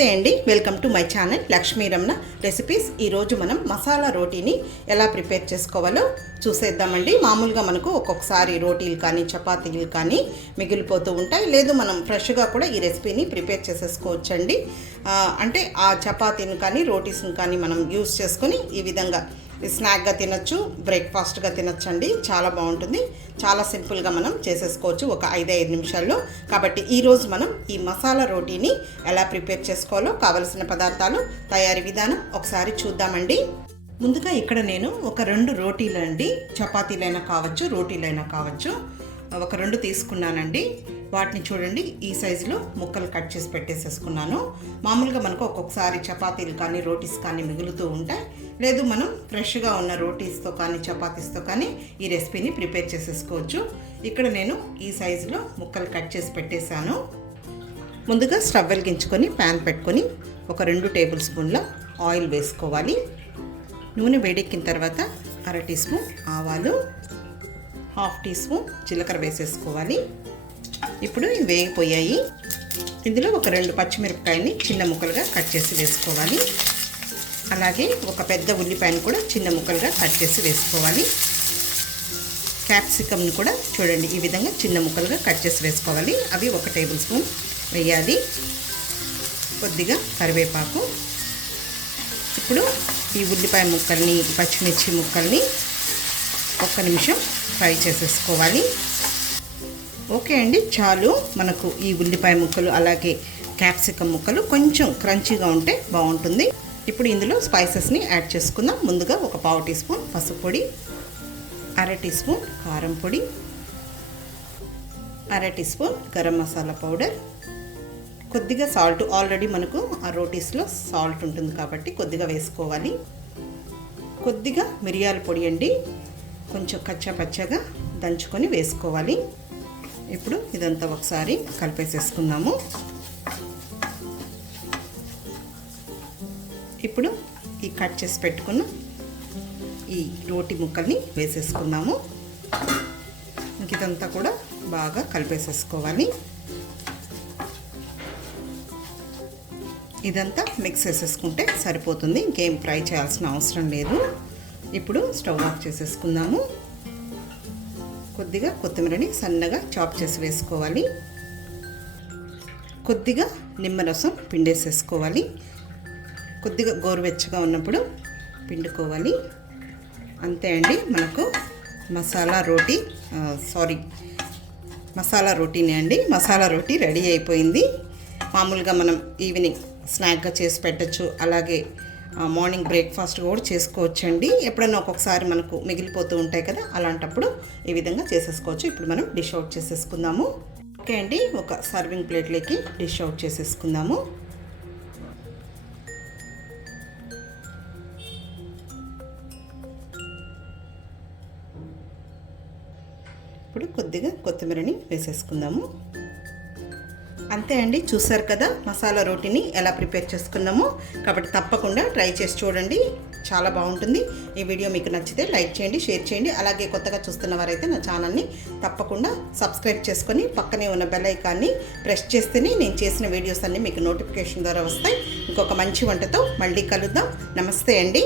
నమస్తే అండి, welcome to my channel Lakshmi Ramana recipes. ఈరోజు మనం మసాలా రోటీని ఎలా ప్రిపేర్ చేసుకోవాలో చూసేద్దామండి. మామూలుగా మనకు ఒక్కొక్కసారి రోటీలు కానీ చపాతీలు కానీ మిగిలిపోతూ ఉంటాయి. లేదు మనం ఫ్రెష్గా కూడా ఈ రెసిపీని ప్రిపేర్ చేసేసుకోవచ్చండి. అంటే ఆ చపాతీని కానీ రోటీస్ని కానీ మనం యూస్ చేసుకొని ఈ విధంగా స్నాక్గా తినచ్చు, బ్రేక్ఫాస్ట్గా తినచ్చండి. చాలా బాగుంటుంది. చాలా సింపుల్గా మనం చేసేసుకోవచ్చు ఒక 5 నిమిషాల్లో. కాబట్టి ఈరోజు మనం ఈ మసాలా రోటీని ఎలా ప్రిపేర్ చేసుకోవాలో కావలసిన పదార్థాలు, తయారీ విధానం ఒకసారి చూద్దామండి. ముందుగా ఇక్కడ నేను ఒక 2 రోటీలు అండి, చపాతీలైనా కావచ్చు రోటీలైనా కావచ్చు, ఒక 2 తీసుకున్నానండి. వాటిని చూడండి ఈ సైజులో ముక్కలు కట్ చేసి పెట్టేసేసుకున్నాను. మామూలుగా మనకు ఒక్కొక్కసారి చపాతీలు కానీ రోటీస్ కానీ మిగులుతూ ఉంటాయి. లేదు మనం ఫ్రెష్గా ఉన్న రోటీస్తో కానీ చపాతీస్తో కానీ ఈ రెసిపీని ప్రిపేర్ చేసేసుకోవచ్చు. ఇక్కడ నేను ఈ సైజులో ముక్కలు కట్ చేసి పెట్టేశాను. ముందుగా స్టవ్ వెలిగించుకొని ప్యాన్ పెట్టుకొని ఒక 2 టేబుల్ స్పూన్ల ఆయిల్ వేసుకోవాలి. నూనె వేడెక్కిన తర్వాత 1/2 టీ స్పూన్ ఆవాలు, 1/2 టీ స్పూన్ జీలకర్ర వేసేసుకోవాలి. ఇప్పుడు ఇవి వేగిపోయాయి. ఇందులో ఒక 2 పచ్చిమిరపకాయని చిన్న ముక్కలుగా కట్ చేసి వేసుకోవాలి. అలాగే ఒక పెద్ద ఉల్లిపాయను కూడా చిన్న ముక్కలుగా కట్ చేసి వేసుకోవాలి. క్యాప్సికమ్ని కూడా చూడండి ఈ విధంగా చిన్న ముక్కలుగా కట్ చేసి వేసుకోవాలి. అవి 1 టేబుల్ స్పూన్ వేయాలి. కొద్దిగా కరివేపాకు. ఇప్పుడు ఈ ఉల్లిపాయ ముక్కల్ని పచ్చిమిర్చి ముక్కల్ని 1 నిమిషం ఫ్రై చేసేసుకోవాలి. ఓకే అండి, చాలు. మనకు ఈ ఉల్లిపాయ ముక్కలు అలాగే క్యాప్సికమ్ ముక్కలు కొంచెం క్రంచీగా ఉంటే బాగుంటుంది. ఇప్పుడు ఇందులో స్పైసెస్ని యాడ్ చేసుకుందాం. ముందుగా ఒక 1/2 టీ స్పూన్ పసుపు పొడి, 1/2 టీ స్పూన్ కారం పొడి, 1/2 teaspoon garam masala powder, కొద్దిగా సాల్ట్. ఆల్రెడీ మనకు ఆ రోటీస్లో సాల్ట్ ఉంటుంది కాబట్టి కొద్దిగా వేసుకోవాలి. కొద్దిగా మిరియాల పొడి అండి, కొంచెం కచ్చా పచ్చగా దంచుకొని వేసుకోవాలి. ఇప్పుడు ఇదంతా ఒకసారి కలిపేసేసుకుందాము. ఇప్పుడు ఈ కట్ చేసి పెట్టుకున్న ఈ రోటి ముక్కల్ని వేసేసుకుందాము. ఇదంతా కూడా బాగా కలిపేసేసుకోవాలి. ఇదంతా మిక్స్ చేసేసుకుంటే సరిపోతుంది, ఇంకేం ఫ్రై చేయాల్సిన అవసరం లేదు. ఇప్పుడు స్టవ్ ఆఫ్ చేసేసుకుందాము. కొద్దిగా కొత్తిమీరని సన్నగా చాప్ చేసి వేసుకోవాలి. కొద్దిగా నిమ్మరసం పిండేసేసుకోవాలి. కొద్దిగా గోరువెచ్చగా ఉన్నప్పుడు పిండుకోవాలి. అంతే అండి, మనకు మసాలా రోటీనే అండి. మసాలా రోటీ రెడీ అయిపోయింది. మామూలుగా మనం ఈవినింగ్ స్నాక్గా చేసి పెట్టచ్చు, అలాగే మార్నింగ్ బ్రేక్ఫాస్ట్ కూడా చేసుకోవచ్చండి. ఎప్పుడైనా ఒక్కొక్కసారి మనకు మిగిలిపోతూ ఉంటాయి కదా, అలాంటప్పుడు ఈ విధంగా చేసేసుకోవచ్చు. ఇప్పుడు మనం డిష్ అవుట్ చేసేసుకుందాము. ఓకే అండి, ఒక సర్వింగ్ ప్లేట్లోకి డిష్ అవుట్ చేసేసుకుందాము. ఇప్పుడు కొద్దిగా కొత్తిమీరని వేసేసుకుందాము. అంతే అండి, చూసారు కదా మసాలా రోటీని ఎలా ప్రిపేర్ చేసుకున్నామో. కాబట్టి తప్పకుండా ట్రై చేసి చూడండి, చాలా బాగుంటుంది. ఈ వీడియో మీకు నచ్చితే లైక్ చేయండి, షేర్ చేయండి. అలాగే కొత్తగా చూస్తున్న వారైతే నా ఛానల్ని తప్పకుండా సబ్స్క్రైబ్ చేసుకొని పక్కనే ఉన్న బెల్ ఐకాన్ని ప్రెస్ చేస్తేనే నేను చేసిన వీడియోస్ అన్నీ మీకు నోటిఫికేషన్ ద్వారా వస్తాయి. ఇంకొక మంచి వంటతో మళ్ళీ కలుద్దాం. నమస్తే అండి.